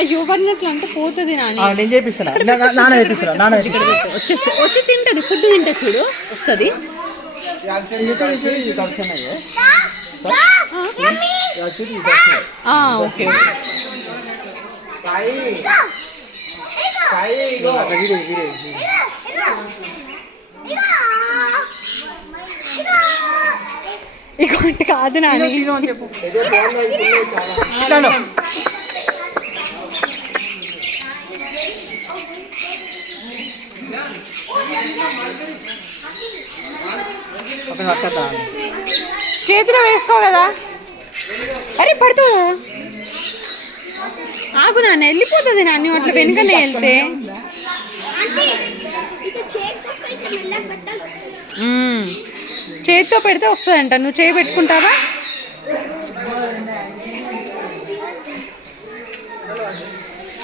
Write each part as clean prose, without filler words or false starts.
అయ్యో పడినట్లు అంటే పోతుంది నేను చేపిస్తాను. నాన్న చేపిస్తాను. వచ్చి తింటది, ఫుడ్ తింటే చూడు వస్తుంది. ఓకే ఇంకోటి కాదు నాని చేతిలో వేసుకో కదా. అరే పడుతుందా? ఆగు నాన్న, వెళ్ళిపోతుంది నాన్న అట్లా వెనుకనే వెళ్తే. చేతితో పెడితే వస్తుందంట. నువ్వు చేయి పెట్టుకుంటావా?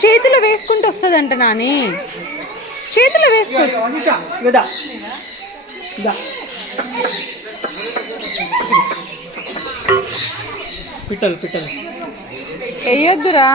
చేతిలో వేసుకుంటూ వస్తుందంట నాని. చేతిలో వేసుకో. పిట్టలు వేయొద్దురా.